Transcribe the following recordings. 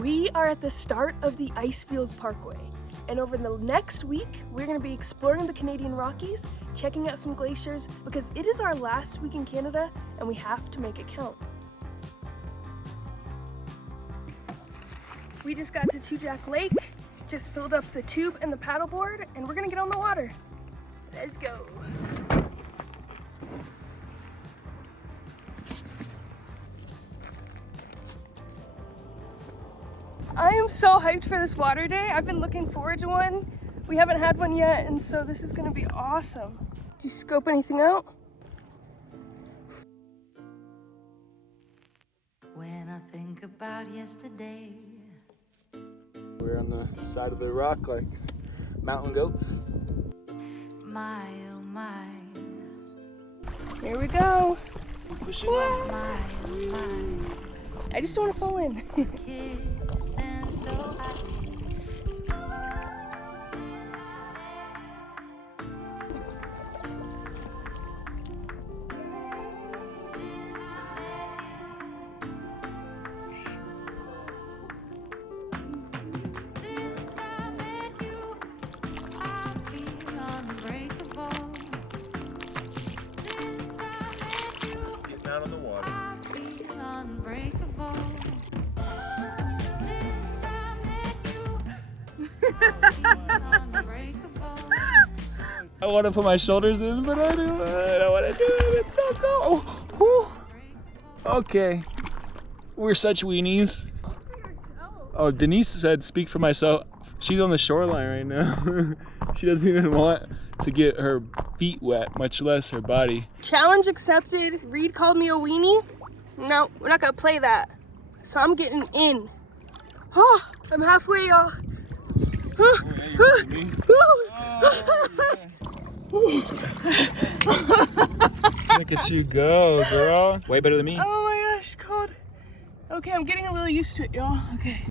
We are at the start of the Icefields Parkway, and over the next week, we're going to be exploring the Canadian Rockies, checking out some glaciers, because it is our last week in Canada, and we have to make it count. We just got to Tujack Lake, just filled up the tube and the paddleboard, and we're going to get on the water. Let's go. I am so hyped for this water day. I've been looking forward to one. We haven't had one yet, and so this is gonna be awesome. Did you scope anything out? When I think about yesterday. We're on the side of the rock like mountain goats. My, oh my. Here we go. Pushing My, oh my. I just don't want to fall in. Kissing so high. Since I met you, I feel unbreakable. Since I met you, Getting out on the water. I feel unbreakable. Since I met you, I feel unbreakable. I want to put my shoulders in, but I don't want to do it. It's so cold. Oh, okay. We're such weenies. Oh, Denise said, speak for myself. She's on the shoreline right now. She doesn't even want to get her feet wet, much less her body. Challenge accepted. Reed called me a weenie. No, we're not gonna play that. So I'm getting in. Oh, I'm halfway, y'all. Look at you go, girl. Way better than me. Oh my gosh, cold. Okay, I'm getting a little used to it, y'all. Okay.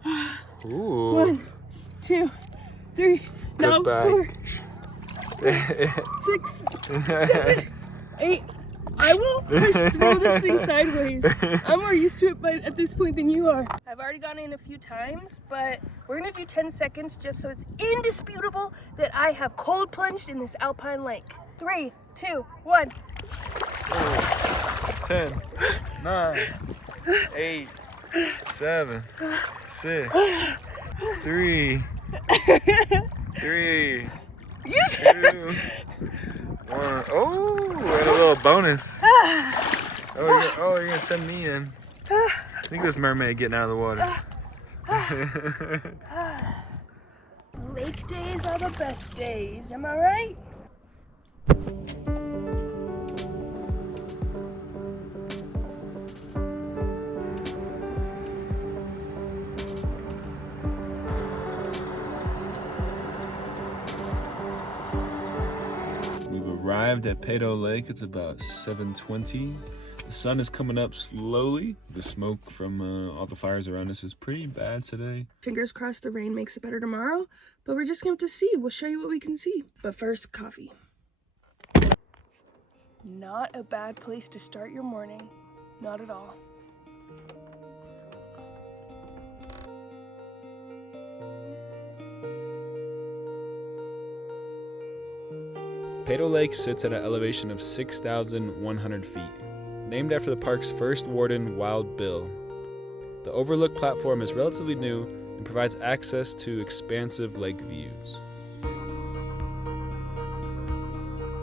Ooh. 1, 2, 3. No, Goodbye. 4, 6, 7, 8. I will push through this thing sideways. I'm more used to it at this point than you are. I've already gone in a few times, but we're gonna do 10 seconds just so it's indisputable that I have cold plunged in this alpine lake. 3, 2, 1. 10, 9, 8, 7, 6, 3, 3, 2, 1. Oh, and a little bonus. You're gonna send me in. Look at this mermaid getting out of the water. Lake days are the best days, am I right? We've arrived at Peyto Lake. It's about 7:20. The sun is coming up slowly. The smoke from all the fires around us is pretty bad today. Fingers crossed the rain makes it better tomorrow, but we're just going to have to see. We'll show you what we can see. But first, coffee. Not a bad place to start your morning. Not at all. Peyto Lake sits at an elevation of 6,100 feet, named after the park's first warden, Wild Bill. The overlook platform is relatively new and provides access to expansive lake views.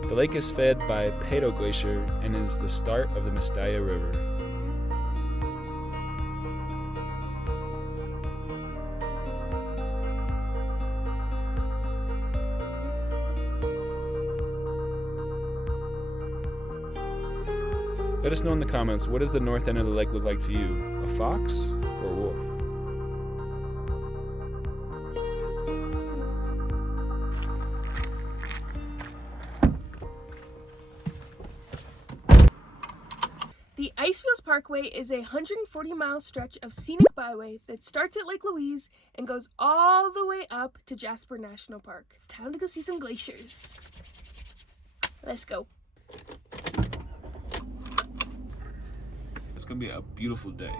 The lake is fed by Peyto Glacier and is the start of the Mistaya River. Let us know in the comments, what does the north end of the lake look like to you? A fox or a wolf? The Icefields Parkway is a 140-mile stretch of scenic byway that starts at Lake Louise and goes all the way up to Jasper National Park. It's time to go see some glaciers. Let's go. It's gonna be a beautiful day.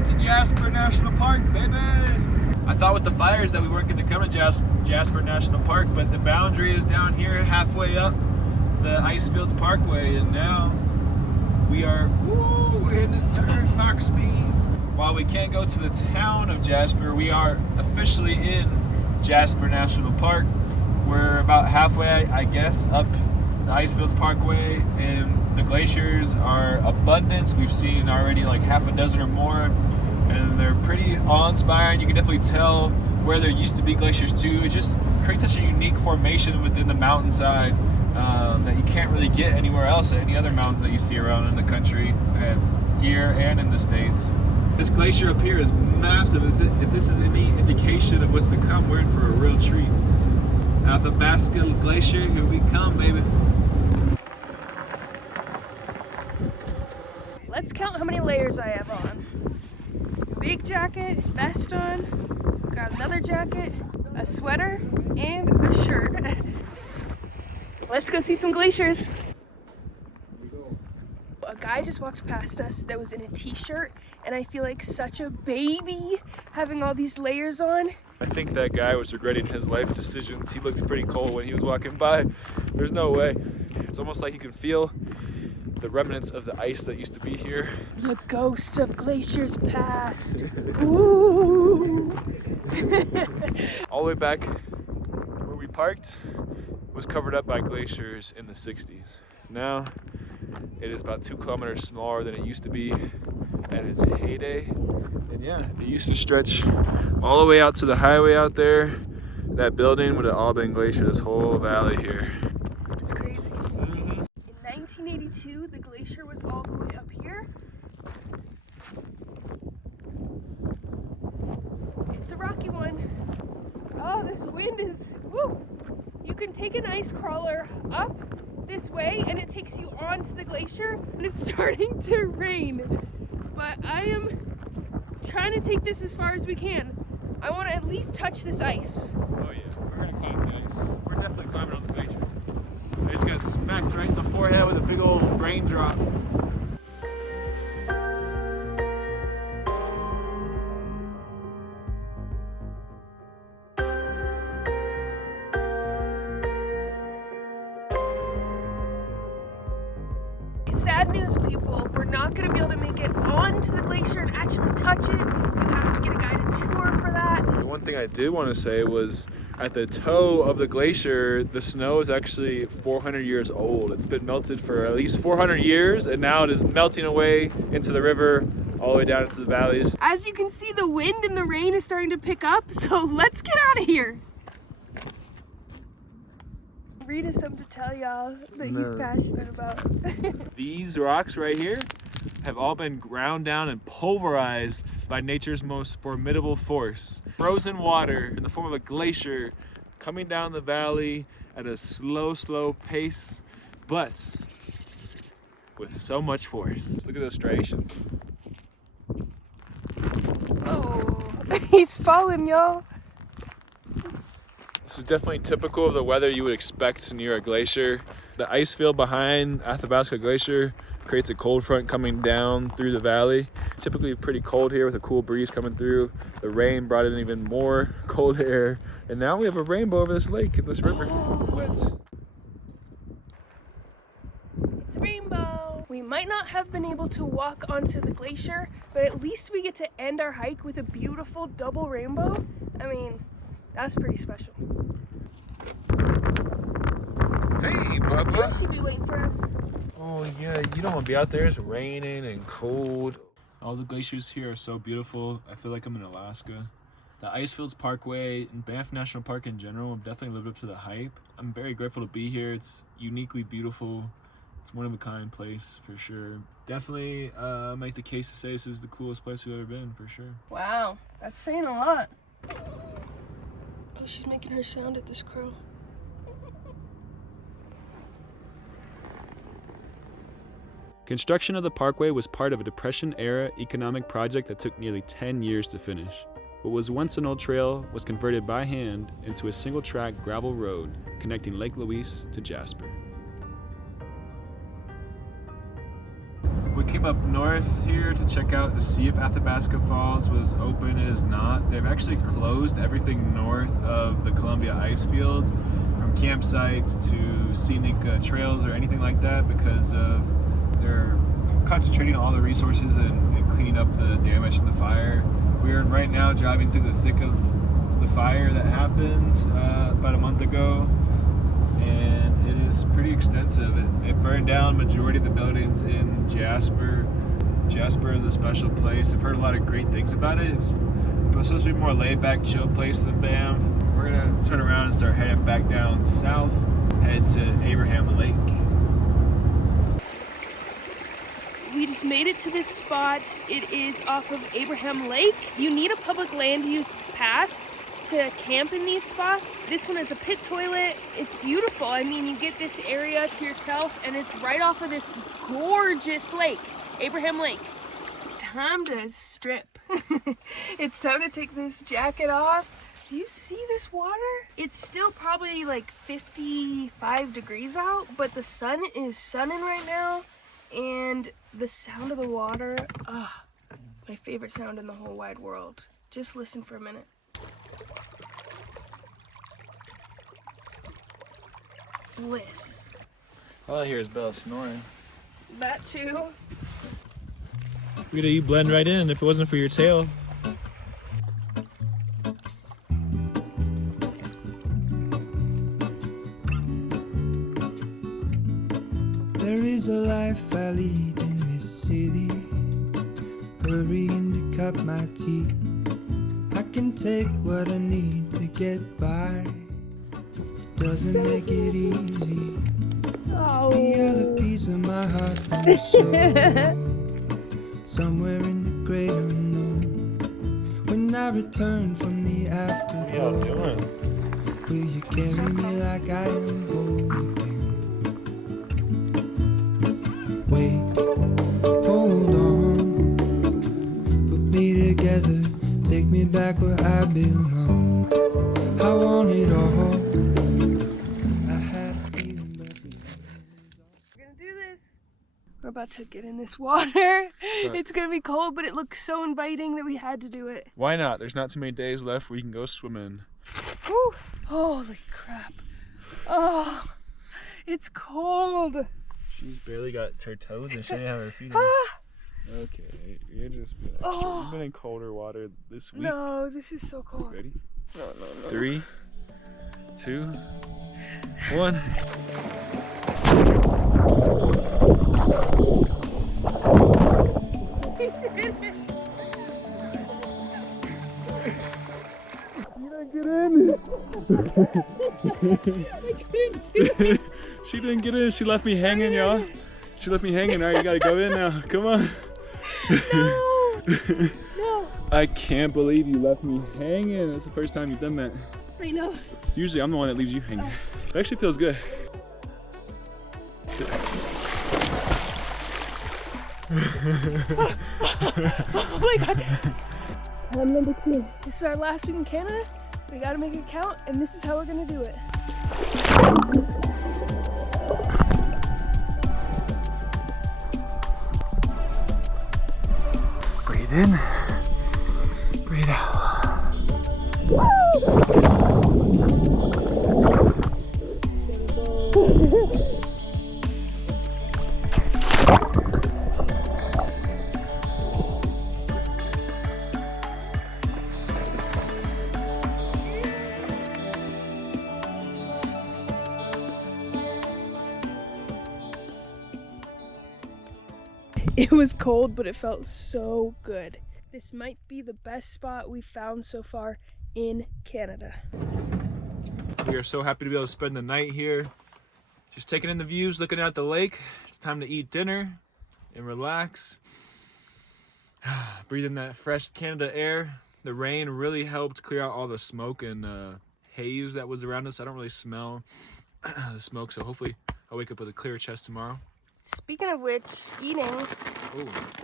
way to Jasper National Park, baby! I thought with the fires that we weren't going to come to Jasper National Park, but the boundary is down here halfway up the Icefields Parkway, and now we're hitting this turn, max speed. While we can't go to the town of Jasper, we are officially in Jasper National Park. We're about halfway, I guess, up the Icefields Parkway, and the glaciers are abundant. We've seen already like half a dozen or more, and they're pretty awe-inspiring. You can definitely tell where there used to be glaciers too. It just creates such a unique formation within the mountainside that you can't really get anywhere else at any other mountains that you see around in the country, and here and in the States. This glacier up here is massive. If this is any indication of what's to come, we're in for a real treat. Athabasca Glacier, here we come, baby. Let's count how many layers I have on. Big jacket, vest on, got another jacket, a sweater, and a shirt. Let's go see some glaciers. A guy just walked past us that was in a t-shirt, and I feel like such a baby having all these layers on. I think that guy was regretting his life decisions. He looked pretty cold when he was walking by. There's no way. It's almost like you can feel the remnants of the ice that used to be here. The ghost of glaciers past. Ooh. All the way back where we parked was covered up by glaciers in the 60s. Now it is about 2 kilometers smaller than it used to be at its heyday. And yeah, it used to stretch all the way out to the highway out there. That building would have all been glacier, this whole valley here. It's crazy. In 1982, the glacier was all the way up here. It's a rocky one. Oh, this wind is, woo! You can take an ice crawler up this way and it takes you onto the glacier, and it's starting to rain. But I am trying to take this as far as we can. I want to at least touch this ice. Oh yeah, we're gonna climb the ice. We're definitely climbing on the glacier. I just got smacked right in the forehead with a big old raindrop. Sad news, people. We're not going to be able to make it onto the glacier and actually touch it. You have to get a guided tour for that. The one thing I did want to say was at the toe of the glacier, the snow is actually 400 years old. It's been melted for at least 400 years, and now it is melting away into the river, all the way down into the valleys. As you can see, the wind and the rain is starting to pick up, so let's get out of here. Rita, something to tell y'all that he's passionate about. These rocks right here have all been ground down and pulverized by nature's most formidable force. Frozen water in the form of a glacier coming down the valley at a slow pace, but with so much force. Look at those striations. Oh, he's falling, y'all. This is definitely typical of the weather you would expect near a glacier. The ice field behind Athabasca Glacier creates a cold front coming down through the valley. Typically pretty cold here with a cool breeze coming through. The rain brought in even more cold air. And now we have a rainbow over this lake and this river. What? It's a rainbow. We might not have been able to walk onto the glacier, but at least we get to end our hike with a beautiful double rainbow. I mean, that's pretty special. Hey, Bubba. Will she be waiting for us? Oh yeah, you don't want to be out there. It's raining and cold. All the glaciers here are so beautiful. I feel like I'm in Alaska. The Icefields Parkway and Banff National Park in general have definitely lived up to the hype. I'm very grateful to be here. It's uniquely beautiful. It's one of a kind place for sure. Definitely make the case to say this is the coolest place we've ever been for sure. Wow, that's saying a lot. Oh, she's making her sound at this crow. Construction of the parkway was part of a Depression-era economic project that took nearly 10 years to finish. What was once an old trail was converted by hand into a single-track gravel road connecting Lake Louise to Jasper. We came up north here to check out to see if Athabasca Falls was open. It is not. They've actually closed everything north of the Columbia Icefield, from campsites to scenic trails or anything like that, because of they're concentrating all the resources and cleaning up the damage from the fire. We are right now driving through the thick of the fire that happened about a month ago, and it is pretty extensive. It burned down majority of the buildings in Jasper. Jasper is a special place. I've heard a lot of great things about it. It's supposed to be a more laid-back, chill place than Banff. We're gonna turn around and start heading back down south, head to Abraham Lake. We just made it to this spot. It is off of Abraham Lake. You need a public land use pass to camp in these spots. This one has a pit toilet. It's beautiful. I mean, you get this area to yourself, and it's right off of this gorgeous lake, Abraham Lake. Time to strip. It's time to take this jacket off. Do you see this water? It's still probably like 55 degrees out, but the sun is sunning right now, and the sound of the water, my favorite sound in the whole wide world. Just listen for a minute. Bliss. All I hear is Bella snoring. That too. Rita, you blend right in if it wasn't for your tail. There is a life I lead in this city, hurrying to cut my teeth. I can take what I need to get by. It doesn't make it easy. Oh. The other piece of my heart won't show. Somewhere in the great unknown. When I return from the afterglow, will you carry me like I am whole again? Wait, hold on, put me together, take me back where I belong. I want it all. I had a feeling, but We're gonna do this. We're about to get in this water. It's gonna be cold, but it looks so inviting that we had to do it. Why not? There's not too many days left where you can go swimming. Whew. Holy crap. Oh, it's cold. She's barely got her toes and she didn't have her feet in. Okay, you're just been extra. You've been in colder water this week. No, this is so cold. Ready? No. 3, 2, 1. He did it. You didn't get in. I couldn't do it. She didn't get in. She left me hanging, y'all. She left me hanging. All right, you gotta go in now. Come on. No. I can't believe you left me hanging. That's the first time you've done that. I know. Usually I'm the one that leaves you hanging. It actually feels good. Oh my god. Time number 2. This is our last week in Canada. We gotta make it count, and this is how we're gonna do it. Breathe in. Breathe out. It was cold, but it felt so good. This might be the best spot we've found so far in Canada. We are so happy to be able to spend the night here. Just taking in the views, looking out the lake. It's time to eat dinner and relax. Breathing that fresh Canada air. The rain really helped clear out all the smoke and haze that was around us. I don't really smell the smoke, so hopefully I'll wake up with a clear chest tomorrow. Speaking of which, eating,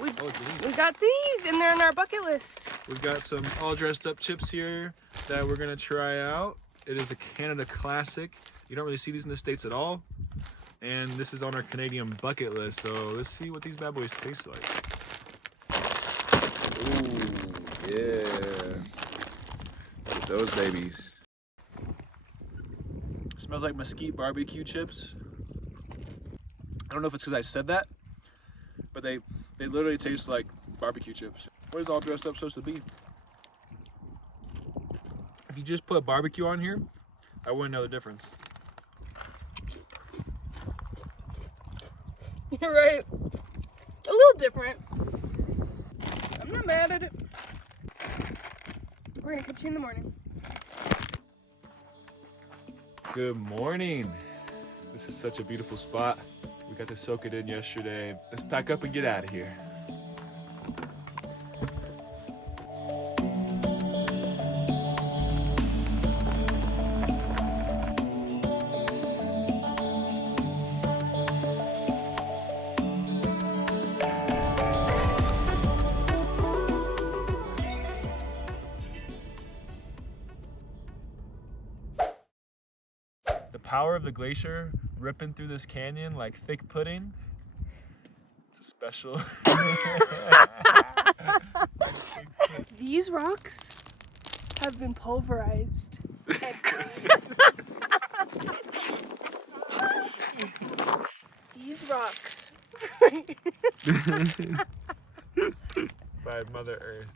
we Denise. got these and they're on our bucket list. We've got some all dressed up chips here that we're gonna try out. It is a Canada classic. You don't really see these in the States at all. And this is on our Canadian bucket list, so let's see what these bad boys taste like. Ooh, yeah. Look at those babies. Smells like mesquite barbecue chips. I don't know if it's because I said that, but they literally taste like barbecue chips. What is all dressed up supposed to be? If you just put barbecue on here, I wouldn't know the difference. You're right. A little different. I'm not mad at it. We're gonna catch you in the morning. Good morning. This is such a beautiful spot. We got to soak it in yesterday. Let's pack up and get out of here. The power of the glacier ripping through this canyon like thick pudding. It's a special. These rocks have been pulverized. These rocks. By Mother Earth.